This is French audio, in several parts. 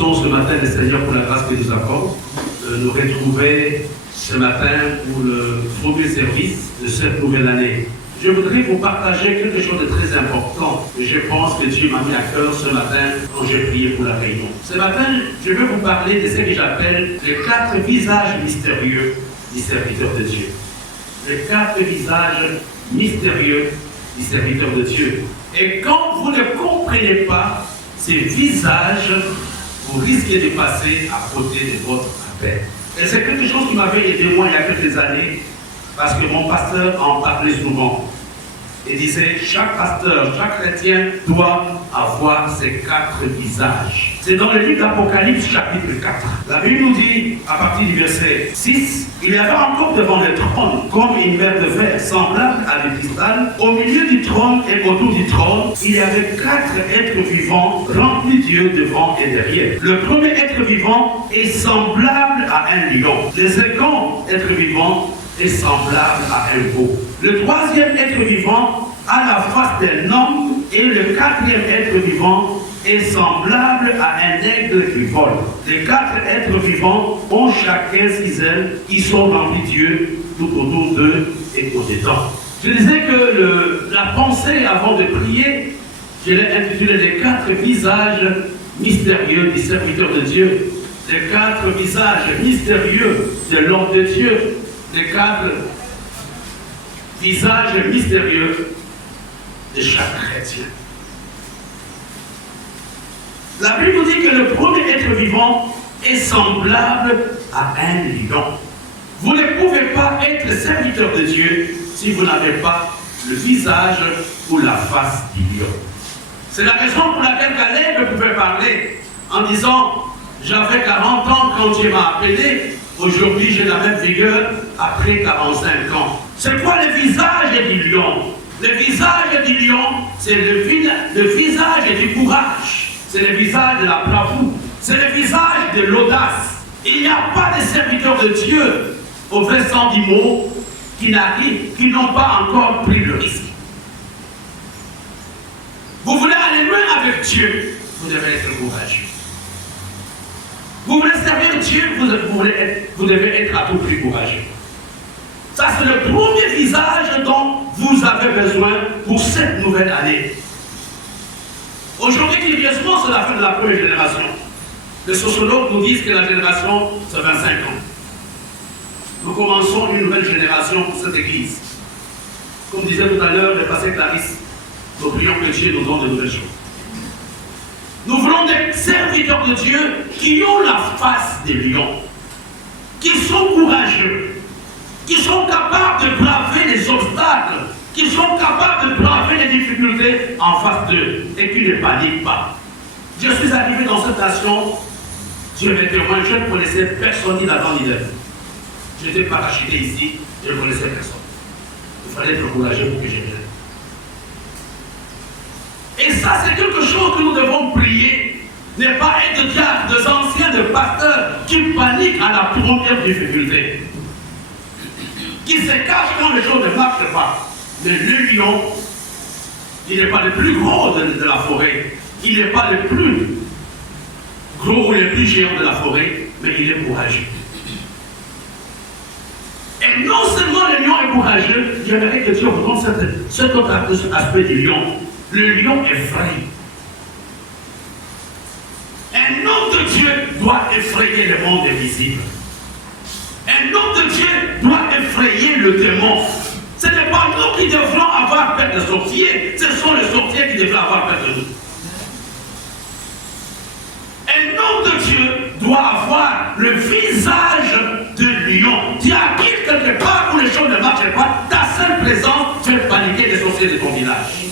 bénissons ce matin le Seigneur pour la grâce qu'il nous accorde de nous retrouver ce matin pour le premier service de cette nouvelle année. Je voudrais vous partager quelque chose de très important que je pense que Dieu m'a mis à cœur ce matin quand j'ai prié pour la réunion. Ce matin, je veux vous parler de ce que j'appelle les 4 visages mystérieux du serviteur de Dieu. Les 4 visages mystérieux du serviteur de Dieu. Et quand vous ne comprenez pas ces visages, vous risquez de passer à côté de votre appel. Et c'est quelque chose qui m'avait aidé moi il y a quelques années, parce que mon pasteur en parlait souvent. Il disait, chaque pasteur, chaque chrétien doit avoir ces 4 visages. C'est dans le livre d'Apocalypse chapitre 4. La Bible nous dit, à partir du verset 6, il y avait encore devant le trône, comme une mer de verre, semblable à du cristal. Au milieu du trône et autour du trône, il y avait 4 êtres vivants, remplis d'yeux devant et derrière. Le premier être vivant est semblable à un lion. Le second être vivant est semblable à un veau. Le troisième être vivant a la face d'un homme et le 4e être vivant est semblable à un aigle qui vole. Les 4 êtres vivants ont chacun 6 ailes qui sont remplis d'yeux tout autour d'eux et au-dedans. Je disais que la pensée avant de prier, je l'ai intitulé les 4 visages mystérieux du serviteur de Dieu. Les 4 visages mystérieux de l'homme de Dieu. Les 4 visages mystérieux de chaque chrétien. La Bible nous dit que le premier être vivant est semblable à un lion. Vous ne pouvez pas être serviteur de Dieu si vous n'avez pas le visage ou la face du lion. C'est la raison pour laquelle Caleb pouvait parler en disant « J'avais 40 ans quand Dieu m'a appelé. Aujourd'hui, j'ai la même vigueur après 45 ans. » C'est quoi le visage du lion? Le visage du lion, c'est le visage du courage. C'est le visage de la bravoure. C'est le visage de l'audace. Il n'y a pas de serviteurs de Dieu, au vrai sens du mot, qui n'ont pas encore pris le risque. Vous voulez aller loin avec Dieu, vous devez être courageux. Vous voulez servir Dieu, vous devez être à tout prix courageux. Ça, c'est le premier visage dont vous avez besoin pour cette nouvelle année. Aujourd'hui, curieusement, c'est la fin de la première génération. Les sociologues nous disent que la génération, c'est 25 ans. Nous commençons une nouvelle génération pour cette église. Comme disait tout à l'heure le pasteur Clarisse, nous prions que Dieu nous donne de nouvelles choses. Nous voulons des serviteurs de Dieu qui ont la face des lions, qui sont courageux, qui sont capables de braver les obstacles, qui sont capables de braver les difficultés en face d'eux et qui ne paniquent pas. Je suis arrivé dans cette nation, Dieu m'est témoin, je ne connaissais personne ni d'avant ni d'après. J'étais parachuté ici, je ne connaissais personne. Il fallait être courageux pour que je vienne. Et ça, c'est quelque chose que nous devons prier. Ne pas être des anciens, de pasteurs qui paniquent à la première difficulté. Qui se cachent quand les choses ne marchent pas. Mais le lion, il n'est pas le plus gros de la forêt. Il n'est pas le plus gros ou le plus géant de la forêt, mais il est courageux. Et non seulement le lion est courageux, j'aimerais que Dieu vous montre cet autre aspect du lion. Le lion effraie. Un homme de Dieu doit effrayer le monde invisible. Un homme de Dieu doit effrayer le démon. Ce n'est pas nous qui devrons avoir peur de sorciers, ce sont les sorciers qui devraient avoir peur de nous. Un homme de Dieu doit avoir le visage de lion. Tu arrives quelque part où les choses ne marchent pas, ta seule présence fait paniquer les sorciers de ton village.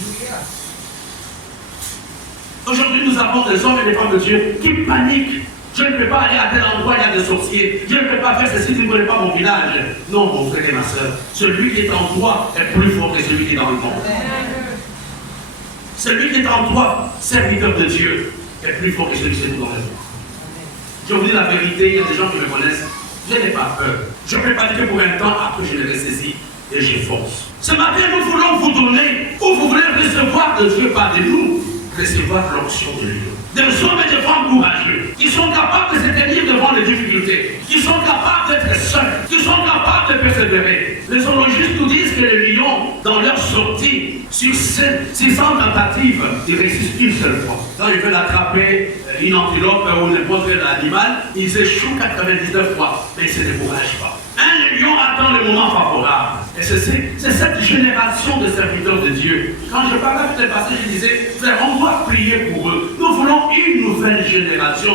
Aujourd'hui, nous avons des hommes et des femmes de Dieu qui paniquent. Je ne peux pas aller à tel endroit, il y a des sorciers. Je ne peux pas faire ceci, tu ne connais pas mon village. Non, mon frère et ma soeur, celui qui est en toi est plus fort que celui qui est dans le monde. Celui qui est en toi, serviteur de Dieu, est plus fort que celui qui est dans le monde. Je vous dis la vérité, il y a des gens qui me connaissent. Je n'ai pas peur. Je peux paniquer pour un temps, après je le ressaisis et j'efforce. Ce matin, nous voulons vous donner, ou vous voulez recevoir de Dieu par de nous, recevoir l'onction de Dieu. Des hommes et des femmes courageux, qui sont capables de se tenir devant les difficultés, qui sont capables d'être seuls, qui sont capables de persévérer. Les zoologistes nous disent que les lions, dans leur sortie, sur 600 tentatives, ils résistent une seule fois. Quand ils veulent attraper une antilope ou n'importe quel animal, ils échouent 99 fois, mais ils ne se découragent pas. Un lion attend le moment favorable. Et c'est cette génération de serviteurs de Dieu. Quand je parlais de ce passage, je disais, frère, on doit prier pour eux. Nous voulons une nouvelle génération.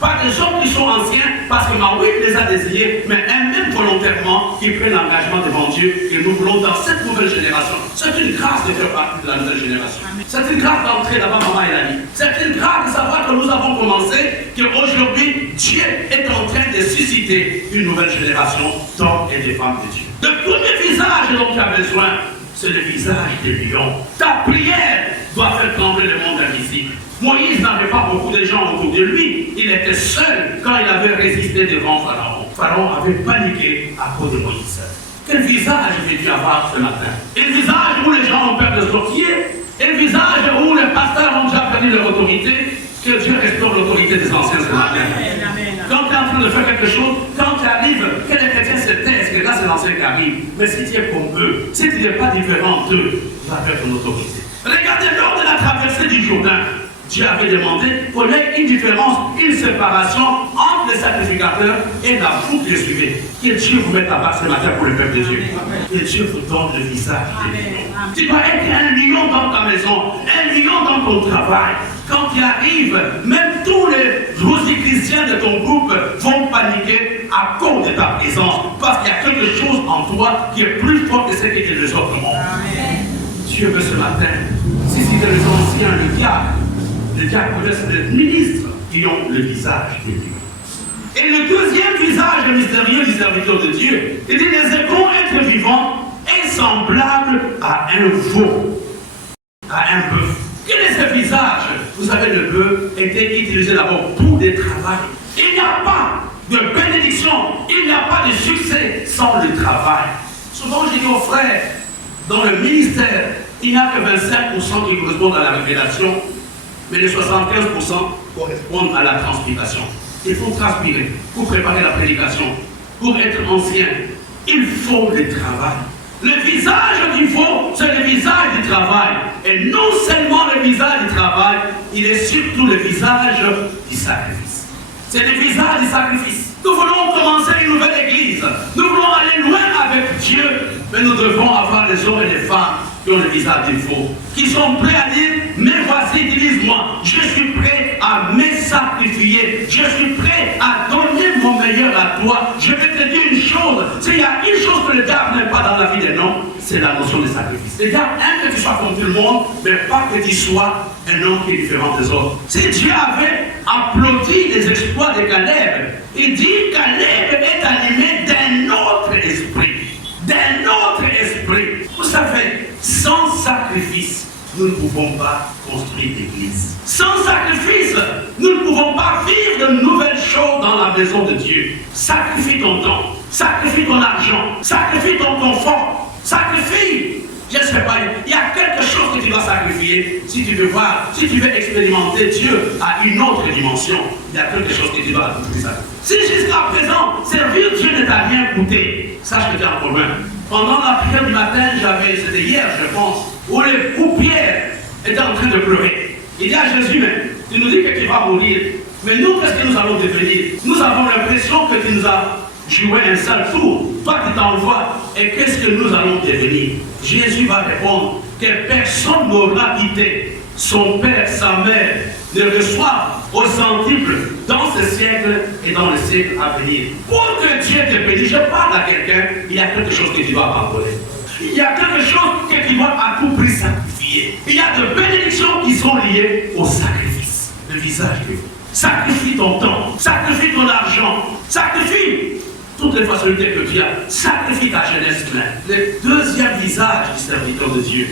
Pas des hommes qui sont anciens parce que Mahoui les a désignés, mais eux-mêmes volontairement qui prennent l'engagement devant Dieu. Et nous voulons dans cette nouvelle génération. C'est une grâce de faire partie de la nouvelle génération. C'est une grâce d'entrer là-bas, maman et Lali. C'est une grâce de savoir que nous avons commencé, qu'aujourd'hui, Dieu est en train de susciter une nouvelle génération d'hommes et de femmes de Dieu. Le premier visage dont tu as besoin, c'est le visage de lion. Ta prière doit faire trembler le monde invisible. Moïse n'avait pas beaucoup de gens autour de lui. Il était seul quand il avait résisté devant Pharaon. Pharaon avait paniqué à cause de Moïse. Quel visage veux-tu avoir ce matin? Un visage où les gens ont peur de sortir, un visage où les pasteurs ont déjà perdu leur autorité. Que Dieu restaure l'autorité des anciens ce matin. Quand tu es en train de faire quelque chose, quand tu arrives, que les chrétiens se taisent, que là c'est l'ancien qui arrive. Mais si tu es comme eux, si tu n'es pas différent d'eux, tu vas perdre ton autorité. Regardez lors de la traversée du Jourdain. Dieu avait demandé qu'on ait une différence, une séparation entre les sacrificateurs et la foule qui suivait. Que Dieu vous mette à part ce matin pour le peuple de Dieu. Que Dieu vous donne le visage de lion. Tu dois être un lion dans ta maison, un lion dans ton travail. Quand tu arrives, même tous les rosichriciens de ton groupe vont paniquer à cause de ta présence. Parce qu'il y a quelque chose en toi qui est plus fort que ce que les autres mondes. Dieu veut ce matin, si c'était les anciens, le diable connaissent les ministres qui ont le visage de Dieu. Et le deuxième visage mystérieux du serviteur de Dieu, il dit les êtres être vivants est semblable à un veau, à un bœuf. Quel est ce visage? Vous savez, le bœuf était utilisé d'abord pour des travaux. Il n'y a pas de bénédiction, il n'y a pas de succès sans le travail. Souvent, je dis aux frères, dans le ministère, il n'y a que 25% qui correspondent à la révélation, mais les 75% correspondent à la transpiration. Il faut transpirer pour préparer la prédication, pour être ancien. Il faut le travail. Le visage du faux, c'est le visage du travail. Et non seulement le visage du travail, il est surtout le visage du sacrifice. C'est le visage du sacrifice. Nous voulons commencer une nouvelle église. Nous voulons aller loin avec Dieu. Mais nous devons avoir des hommes et des femmes qui ont le visage du faux, qui sont prêts à dire, mais voici, utilise-moi, je suis prêt à me sacrifier, je suis prêt à donner mon meilleur à toi. Je vais te dire une chose, s'il y a une chose que le diable n'aime pas dans la vie des hommes, c'est la notion de sacrifice. Le diable aime que tu sois comme tout le monde, mais pas que tu sois un homme qui est différent des autres. Si Dieu avait applaudi les exploits de Caleb, il dit Caleb est animé d'un autre esprit. D'un autre esprit. Vous savez, sans sacrifice, nous ne pouvons pas construire l'église. Sans sacrifice, nous ne pouvons pas vivre de nouvelles choses dans la maison de Dieu. Sacrifie ton temps, sacrifie ton argent, sacrifie ton confort, sacrifie. Je ne sais pas, il y a quelque chose que tu dois sacrifier si tu veux voir, si tu veux expérimenter Dieu à une autre dimension. Il y a quelque chose que tu dois sacrifier. Si jusqu'à présent, servir Dieu ne t'a rien coûté, sache que tu as un problème. Pendant la prière du matin, c'était hier, je pense, où Pierre était en train de pleurer. Il dit à Jésus, mais tu nous dis que tu vas mourir. Mais nous, qu'est-ce que nous allons devenir? Nous avons l'impression que tu nous as joué un sale tour. Toi qui t'envoies, et qu'est-ce que nous allons devenir? Jésus va répondre que personne n'aura quitté son père, sa mère, ne reçoivent au centuple dans ce siècle et dans le siècle à venir. Pour que Dieu te bénisse, je parle à quelqu'un, il y a quelque chose que tu dois abandonner. Il y a quelque chose que tu dois à tout prix sacrifier. Il y a de bénédictions qui sont liées au sacrifice. Le visage de Dieu. Sacrifie ton temps, sacrifie ton argent, sacrifie toutes les facilités que tu as, sacrifie ta jeunesse pleine. Le deuxième visage du serviteur de Dieu,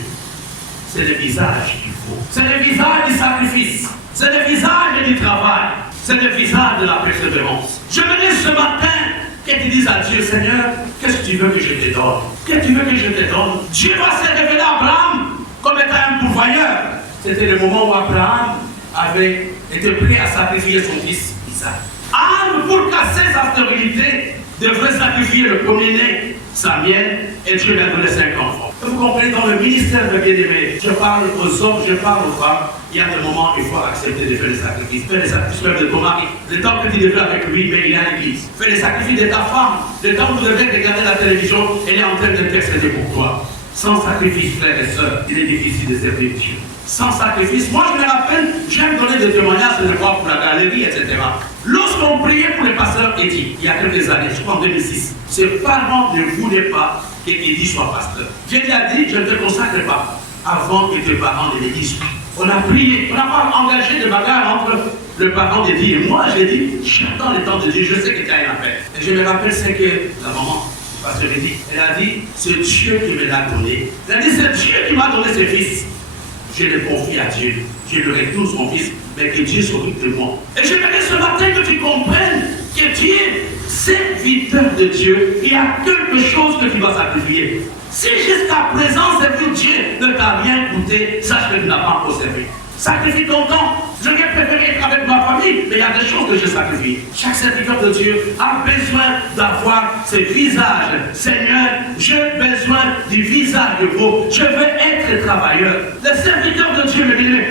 c'est le visage du faux. C'est le visage du sacrifice. C'est le visage du travail. C'est le visage de la persévérance. Je me laisse ce matin que tu dises à Dieu, Seigneur, qu'est-ce que tu veux que je te donne? Qu'est-ce que tu veux que je te donne? Dieu va se révéler à Abraham comme étant un pourvoyeur. C'était le moment où Abraham avait été prêt à sacrifier son fils Isaac. Anne, pour casser sa stérilité, devrait sacrifier le premier-né, Samuel, et Dieu lui a donné 5 enfants. Vous comprenez, dans le ministère de bien-aimé, je parle aux hommes, je parle aux femmes, il y a des moments où il faut accepter de faire des sacrifices. Fais les sacrifices même de ton mari, le temps que tu devais avec lui, mais il est à l'église. Fais les sacrifices de ta femme, le temps où vous devez regarder la télévision, elle est en train d'intercéder pour toi. Sans sacrifice, frères et sœurs, il est difficile de servir Dieu. Sans sacrifice, moi je me rappelle, j'aime donner des témoignages, je crois, pour la galerie, etc. Lorsqu'on priait pour le pasteur Eddy, il y a quelques années, je crois en 2006, ses parents ne voulaient pas qu'Eddy soit pasteur. Dieu lui a dit, je ne te consacre pas avant que tes parents ne le disent. On a prié, on n'a pas engagé de bagarre entre le parent d'Eddy et moi. J'ai dit, j'attends le temps de Dieu, je sais que tu as un appel. Et je me rappelle, c'est que la maman, pasteur Eddy, elle a dit, c'est Dieu qui me l'a donné. Elle a dit, c'est Dieu qui m'a donné ses fils. Je le confie à Dieu. Je lui retourne son fils, mais que Dieu s'occupe de moi. Et j'aimerais ce matin que tu comprennes que tu es serviteur de Dieu. Il y a quelque chose que tu vas sacrifier. Si jusqu'à présent, servir Dieu ne t'a rien coûté, sache que tu n'as pas encore servi. Sacrifie ton temps. J'aurais préféré être avec ma famille, mais il y a des choses que je sacrifie. Chaque serviteur de Dieu a besoin d'avoir ce visage. Seigneur, j'ai besoin du visage de vous. Je veux être travailleur. Les serviteurs de Dieu,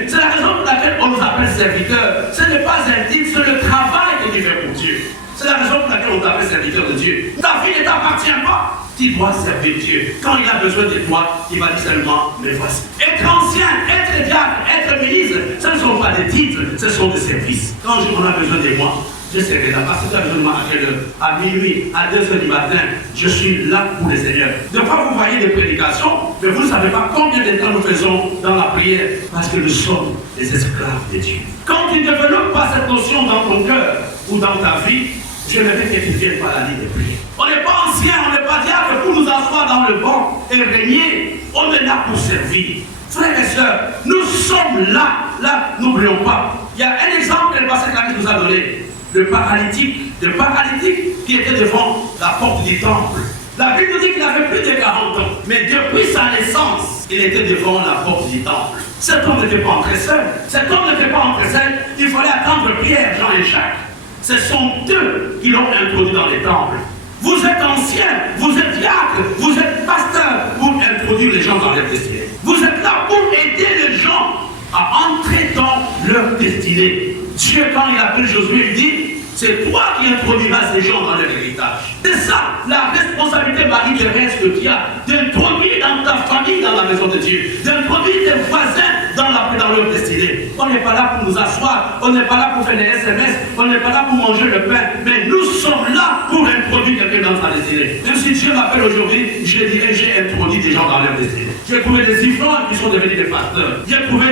c'est la raison pour laquelle on nous appelle serviteurs. Ce n'est pas un titre, c'est le travail que tu fais pour Dieu. C'est la raison pour laquelle on t'appelle serviteur de Dieu. Ta vie ne t'appartient pas. Tu dois servir Dieu. Quand il a besoin de toi, il va dire seulement, mais voici. Être ancien, être diacre, être ministre, ce ne sont pas des titres, ce sont des services. Quand on a besoin de moi, je serai là. Parce que tu as besoin de moi à minuit, à 2h du matin, je suis là pour le Seigneur. De fois, vous voyez des prédications, mais vous ne savez pas combien de temps nous faisons dans la prière, parce que nous sommes des esclaves de Dieu. Quand tu ne développes pas cette notion dans ton cœur ou dans ta vie, je ne veux que tu ne viennes pas à la ligne de prière. On n'est pas ancien, on n'est pas diable pour nous asseoir dans le banc et régner. On est là pour servir. Frères et sœurs, nous sommes là. Là, n'oublions pas. Il y a un exemple que le pasteur Clarisse nous a donné. Le paralytique qui était devant la porte du temple. La Bible nous dit qu'il avait plus de 40 ans. Mais depuis sa naissance, il était devant la porte du temple. Cet homme n'était pas entré seul. Cet homme n'était pas entré seul. Il fallait attendre Pierre, Jean et Jacques. Ce sont eux qui l'ont introduit dans les temples. Vous êtes anciens, vous êtes diacre, vous êtes pasteur pour introduire les gens dans leur destinée. Vous êtes là pour aider les gens à entrer dans leur destinée. Dieu, quand il appelle Josué, il dit, c'est toi qui introduiras ces gens dans leur héritage. C'est ça, la responsabilité, Marie-Thérèse, que tu as, d'introduire dans ta famille, dans la maison de Dieu, d'introduire tes voisins dans leur destinée. On n'est pas là pour nous asseoir, on n'est pas là pour faire des SMS, on n'est pas là pour manger le pain, mais nous sommes là pour introduire quelqu'un dans sa destinée. Même si Dieu m'appelle aujourd'hui, je dirais, j'ai introduit des gens dans leur destinée. J'ai trouvé des enfants qui sont devenus des pasteurs. J'ai trouvé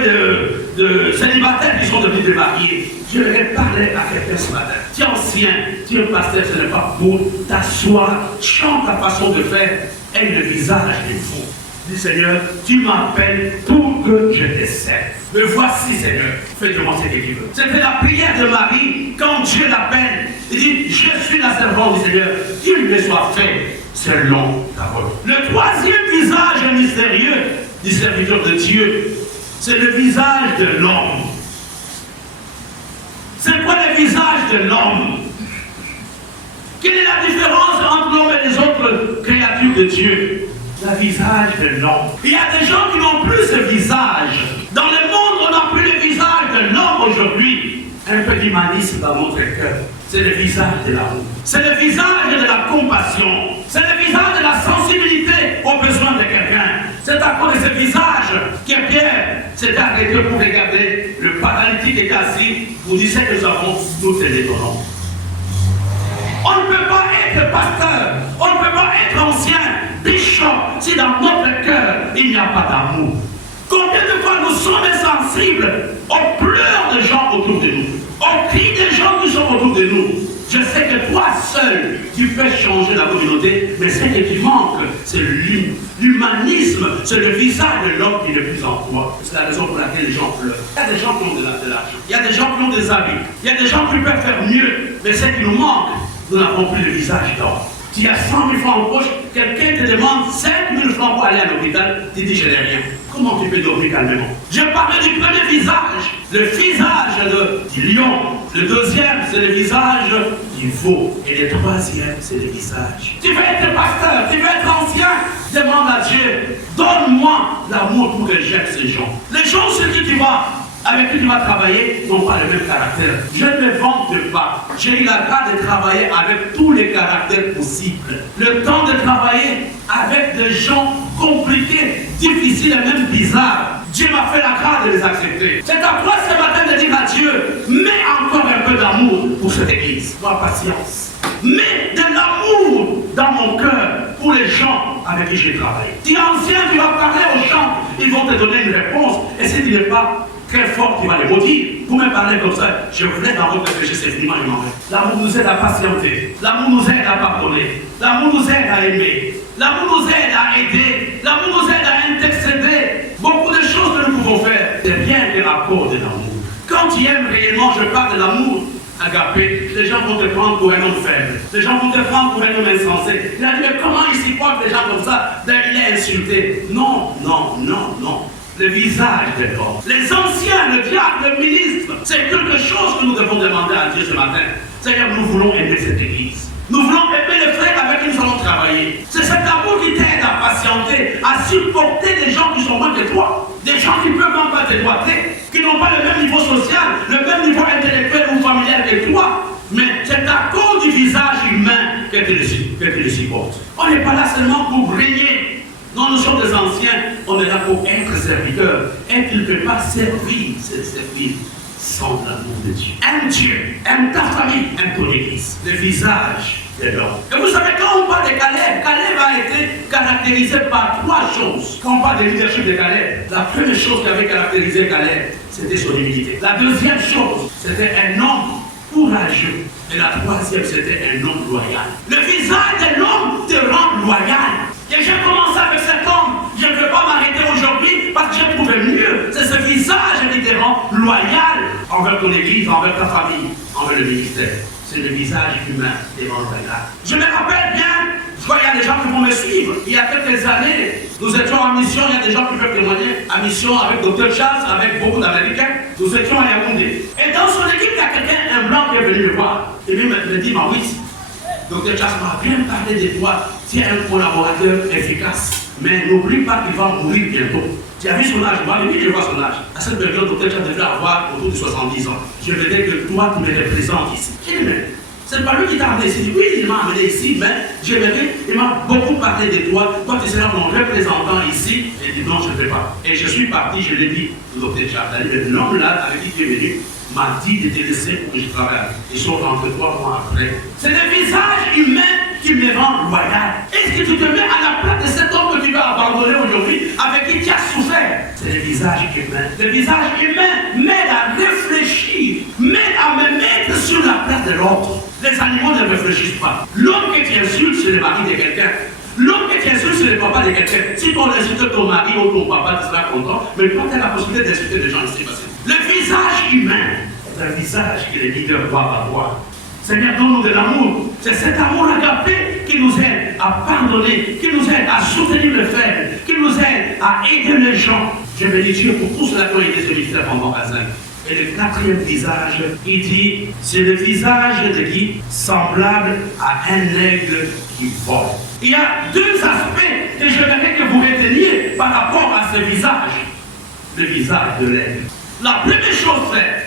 des célibataires qui sont devenus des mariés. Je vais parler à quelqu'un ce matin. Tu es ancien, tu es pasteur, ce n'est pas pour t'asseoir. Chante ta façon de faire et le visage du fou. Dis Seigneur, tu m'appelles pour que je te serve. Me voici Seigneur, fais de moi ce que tu veux. C'était la prière de Marie quand Dieu l'appelle. Il dit, je suis la servante du Seigneur, qu'il me soit fait selon ta volonté. Le troisième visage mystérieux du serviteur de Dieu, c'est le visage de l'homme. C'est quoi le visage de l'homme? Quelle est la différence entre l'homme et les autres créatures de Dieu? Le visage de l'homme. Il y a des gens qui n'ont plus ce visage. Dans le monde, on n'a plus le visage de l'homme aujourd'hui. Un peu d'humanisme dans notre cœur. C'est le visage de l'amour. C'est le visage de la compassion. C'est le visage de la sensibilité aux besoins de quelqu'un. C'est à cause de ce visage que Pierre s'est arrêté pour regarder le paralytique qui est assis. Vous dites que nous avons, nous te les donnons. On ne peut pas être pasteur, on ne peut pas être ancien, bishop, si dans notre cœur, il n'y a pas d'amour. Combien de fois nous sommes insensibles aux pleurs des gens autour de nous, aux cris des gens qui sont autour de nous. Je sais que toi seul, tu peux changer la communauté, mais ce qui manque, c'est l'humanisme, c'est le visage de l'homme qui est le plus en toi. C'est la raison pour laquelle les gens pleurent. Il y a des gens qui ont de l'argent, il y a des gens qui ont des habits, il y a des gens qui peuvent faire mieux, mais ce qui nous manque, nous n'avons plus le visage d'homme. Tu as 100 000 francs en poche, quelqu'un te demande 5 000 francs pour aller à l'hôpital, tu dis je n'ai rien. Comment tu peux dormir calmement? Je parlais du premier visage, le visage du lion. Le deuxième, c'est le visage du veau. Et le troisième, c'est le visage. Tu veux être pasteur, tu veux être ancien, demande à Dieu, donne-moi l'amour pour que j'aime ces gens. Les gens sur qui tu vas, avec qui tu vas travailler, n'ont pas le même caractère. Je ne me vante pas. J'ai eu la grâce de travailler avec tous les caractères possibles. Le temps de travailler avec des gens compliqués, difficiles et même bizarres. Dieu m'a fait la grâce de les accepter. C'est à toi ce matin de dire à Dieu, mets encore un peu d'amour pour cette église. Sois patience. Mets de l'amour dans mon cœur pour les gens avec qui j'ai travaillé. Si ancien, tu vas parler aux gens, ils vont te donner une réponse. Et si tu n'es pas très fort, tu vas les maudire. Vous me parlez comme ça, je vous laisse dans votre péché, c'est finiment une envie. L'amour nous aide à patienter. L'amour nous aide à pardonner. L'amour nous aide à aimer. L'amour nous aide à aider. L'amour nous aide à intercéder. Beaucoup de choses que nous pouvons faire, c'est rien que rapport de l'amour. Quand tu aimes réellement, je parle de l'amour agapé, les gens vont te prendre pour un homme faible. Les gens vont te prendre pour un homme insensé. Il a dit, mais comment il s'y porte les gens comme ça? Ben, il est insulté. Non, non, non, non. Le visage de l'homme. Les anciens, le diable, le ministre, c'est quelque chose que nous devons demander à Dieu ce matin. C'est-à-dire, nous voulons aimer cette église. Nous voulons aimer les frères avec qui nous allons travailler. C'est cet amour qui t'aide à patienter, à supporter des gens qui sont moins que toi. Des gens qui peuvent même pas te droiter, qui n'ont pas le même niveau social, le même niveau intellectuel ou familial que toi. Mais c'est à cause du visage humain que tu le supportes. On n'est pas là seulement pour régner. Non, nous sommes des anciens, on est là pour être serviteurs. Et tu ne peux pas servir, c'est servir sans l'amour de Dieu. Aime Dieu, aime ta famille, aime ton église. Le visage de l'homme. Et vous savez, quand on parle de Caleb, Caleb a été caractérisé par trois choses. Quand on parle de leadership de Caleb, la première chose qui avait caractérisé Caleb, c'était son humilité. La deuxième chose, c'était un homme courageux. Et la troisième, c'était un homme loyal. Le visage de l'homme te rend loyal. Et j'ai commencé avec cet homme. Je ne veux pas m'arrêter aujourd'hui parce que j'ai trouvé mieux. C'est ce visage qui te rend loyal envers ton église, envers ta famille, envers le ministère. C'est le visage humain qui te rend loyal. Je me rappelle bien, je crois qu'il y a des gens qui vont me suivre. Il y a quelques années, nous étions en mission, il y a des gens qui peuvent témoigner, en mission avec Dr. Charles, avec beaucoup d'Américains. Nous étions à Yaoundé. Et dans son équipe, il y a quelqu'un, un blanc qui est venu me voir. Et lui me dit, Maurice, Dr. Charles m'a bien parlé de toi. Tu es un collaborateur efficace. Mais n'oublie pas qu'il va mourir bientôt. Tu as vu son âge? Moi, oui, je vois son âge. À cette période, Dr. Charles devait avoir autour de 70 ans. Je veux dire que toi, tu me représentes ici. J'ai dit, mais c'est pas lui qui t'a amené ici. Oui, il m'a amené ici, mais j'aimerais, il m'a beaucoup parlé de toi. Toi, tu seras mon représentant ici. J'ai dit, non, je ne peux pas. Et je suis parti, je l'ai dit au Dr. Charles. L'homme là, avec qui tu es venu, m'a dit de te laisser pour que je travaille. Ils sont rentrés 3 mois après. C'est le visage humain qui me rend loyal. Est-ce que tu te mets à la place de cet homme que tu vas abandonner aujourd'hui, avec qui tu as souffert? C'est le visage humain. Le visage humain m'aide à réfléchir, m'aide à me mettre sur la place de l'autre. Les animaux ne réfléchissent pas. L'homme que tu insultes, c'est le mari de quelqu'un. L'homme que tu insultes, c'est le papa de quelqu'un. Si tu insultes ton mari ou ton papa, tu seras content. Mais toi, tu as la possibilité d'insulter des gens ici. Le visage humain, c'est un visage que les leaders doivent avoir. Seigneur, donne-nous de l'amour. C'est cet amour agapé qui nous aide à pardonner, qui nous aide à soutenir le faible, qui nous aide à aider les gens. Je bénis Dieu pour tout cela qui a été sollicité pendant 25. Et le quatrième visage, il dit, c'est le visage de qui? Semblable à un aigle qui vole. Il y a 2 aspects que je voudrais que vous reteniez par rapport à ce visage. Le visage de l'aigle. La première chose, c'est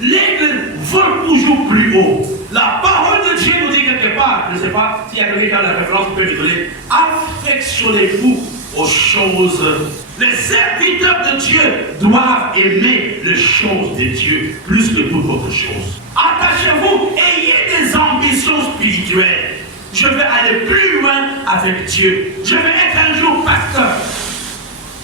l'aigle vole toujours plus haut. La parole de Dieu nous dit quelque part, je ne sais pas s'il y a quelqu'un qui a la référence qui peut me donner, affectionnez-vous aux choses. Les serviteurs de Dieu doivent aimer les choses de Dieu plus que toute autre chose. Attachez-vous, ayez des ambitions spirituelles. Je vais aller plus loin avec Dieu. Je vais être un jour pasteur.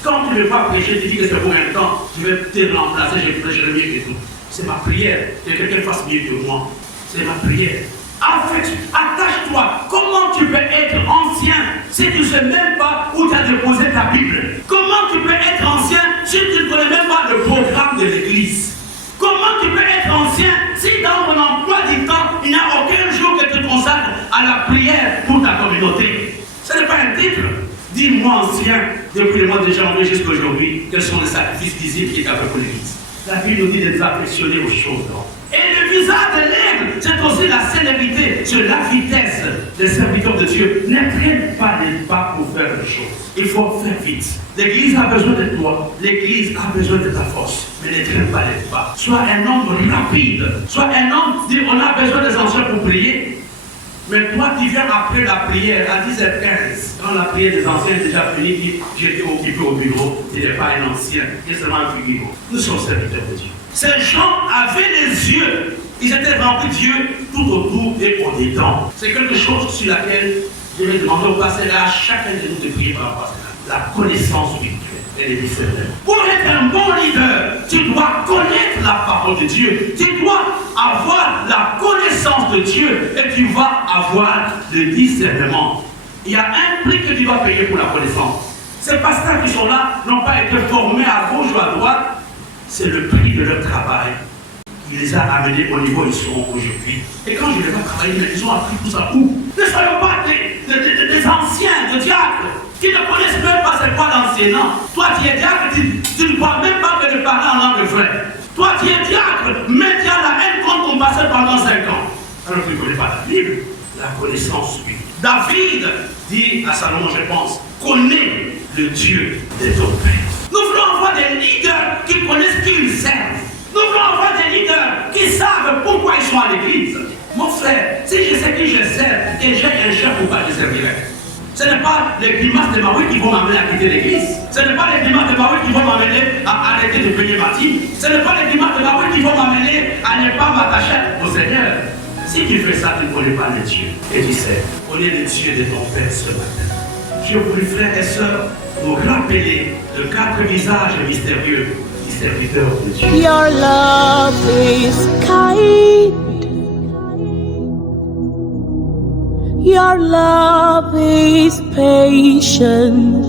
Quand tu ne veux pas prêcher, tu dis que c'est pour un temps, je vais te remplacer, je prêcherai mieux que tout. C'est ma prière, que quelqu'un fasse mieux que moi. C'est ma prière. En fait, attache-toi. Comment tu peux être ancien si tu ne sais même pas où tu as déposé ta Bible? Comment tu peux être ancien si tu ne connais même pas le programme de l'église? Comment tu peux être ancien si dans ton emploi du temps, il n'y a aucun jour que tu te consacres à la prière Ce n'est pas un titre. Dis-moi, ancien, depuis le mois de janvier jusqu'à aujourd'hui, quels sont les sacrifices visibles qui est fait pour l'Église. La Bible nous dit d'être affectionné aux choses. Non? Et le visage de l'aigle, c'est aussi la célérité, c'est la vitesse des serviteurs de Dieu. Ne traîne pas les pas pour faire les choses. Il faut faire vite. L'Église a besoin de toi. L'Église a besoin de ta force. Mais ne traîne pas les pas. Sois un homme rapide. Sois un homme, dit on a besoin des anciens pour prier. Mais toi qui viens après la prière à 10h15, quand la prière des anciens est déjà finie, j'étais occupé au bureau, il n'est pas un ancien, il est seulement un bureau. Nous sommes serviteurs de Dieu. Ces gens avaient les yeux, ils étaient remplis de Dieu tout autour et au-dedans. C'est quelque chose sur laquelle je vais demander au pasteur à chacun de nous de prier par rapport à cela. La connaissance spirituelle et les discernements. Pour être un bon leader, tu dois connaître la parole de Dieu. Tu dois avoir la connaissance de Dieu et tu vas avoir le discernement. Il y a un prix que tu vas payer pour la connaissance. Ces pasteurs qui sont là n'ont pas été formés à gauche ou à droite. C'est le prix de leur travail qui les a amenés au niveau où ils sont aujourd'hui. Et quand je les vois travailler, ils ont appris tout ça où? Ne soyons pas des anciens, des diacres, qui ne connaissent même pas c'est quoi l'enseignant. Toi, tu es diacre, tu ne vois même pas que de parler en langue vraie. Toi, tu es diacre, mais tu as la haine contre ton passé pendant 5 ans. Alors tu ne connais pas la Bible, la connaissance suit. David dit à Salomon, je pense, connais le Dieu de ton père. Nous voulons avoir des leaders qui connaissent qui ils servent. Nous voulons avoir des leaders qui savent pourquoi ils sont à l'église. Mon frère, si je sais qui je sers et j'ai un chef, pourquoi je servirai? Ce n'est pas les grimaces de ma vie qui vont m'amener à quitter l'église. Ce n'est pas les grimaces de ma vie qui vont m'amener à arrêter de payer ma dîme. Ce n'est pas les grimaces de ma vie qui vont m'amener à ne pas m'attacher au Seigneur. Si tu fais ça, tu ne connais pas le Dieu. Et tu sais, connais le Dieu de ton Père ce matin. Je voulais, frères et sœurs, nous rappeler de 4 visages mystérieux du serviteur de Dieu. Your love is kind. Your love is patient.